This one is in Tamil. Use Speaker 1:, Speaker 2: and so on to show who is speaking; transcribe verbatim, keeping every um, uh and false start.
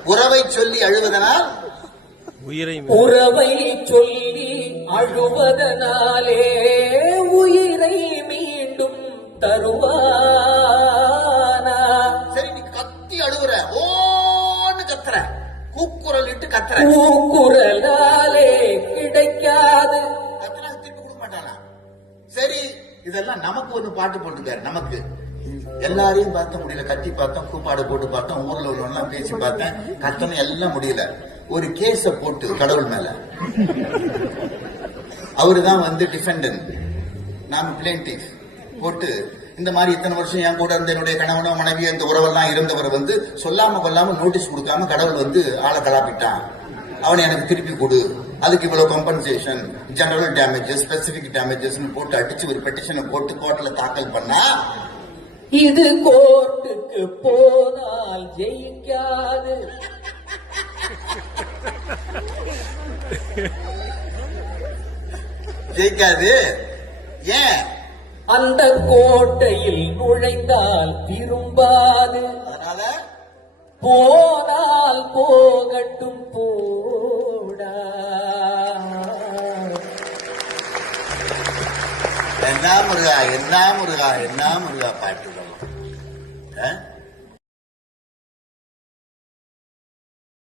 Speaker 1: உறவை சொல்லி அழுவதனால்
Speaker 2: உயிரை
Speaker 3: உறவை சொல்லி அழுவதனாலே உயிரை மீண்டும் தருவானா.
Speaker 1: சரி, நீ கத்தி அழுவுற, ஓன்னு கத்துற, கூக்குரல் இட்டு கத்துற,
Speaker 3: கூக்குரலாலே கிடைக்காது.
Speaker 1: கத்துனா திருப்பி கொடுக்க மாட்டானா? சரி, இதெல்லாம் நமக்கு ஒரு பாட்டு போட்டுக்காரு. நமக்கு எல்லாரையும் பார்த்த முடியல, கத்தி பார்த்தோம், கூப்பாடு போட்டு பார்த்தோம், ஊர்ல உள்ளவெல்லாம் பேசி பார்த்தேன், கத்தனும் எல்லாம் முடியல. ஒரு கேஸ போட்டு கடவுள் மேல, அவருதான் வந்து டிஃபெண்டன்ட், நாம் பிளேன்டிஃப் போட்டு, இந்த மாதிரி இத்தனை வருஷம் என் கூட இருந்த என்னுடைய கணவனோ மனைவியோ இந்த உறவெல்லாம் இருந்தவர் வந்து சொல்லாம கொல்லாம நோட்டீஸ் கொடுக்காம கடவுள் வந்து ஆளை கலாப்பிட்டான், அவனை எனக்கு திருப்பி கொடு, அதுக்கு இவ்வளவு compensation, general damages, specific damages போட்டு அடிச்சு ஒரு பெட்டிஷனை போட்டு கோர்ட்ல தாக்கல் பண்ணா,
Speaker 3: இது கோர்ட்டுக்கு போனால் ஜெயிக்காது.
Speaker 1: ஜெயிக்காது. ஏன்?
Speaker 3: அந்த கோட்டையில் நுழைந்தால் திரும்பாது.
Speaker 1: அதனால
Speaker 3: போனால் போகட்டும் போடா.
Speaker 1: என்ன முருகா, என்ன முருகா, என்ன முருகா பாட்டு.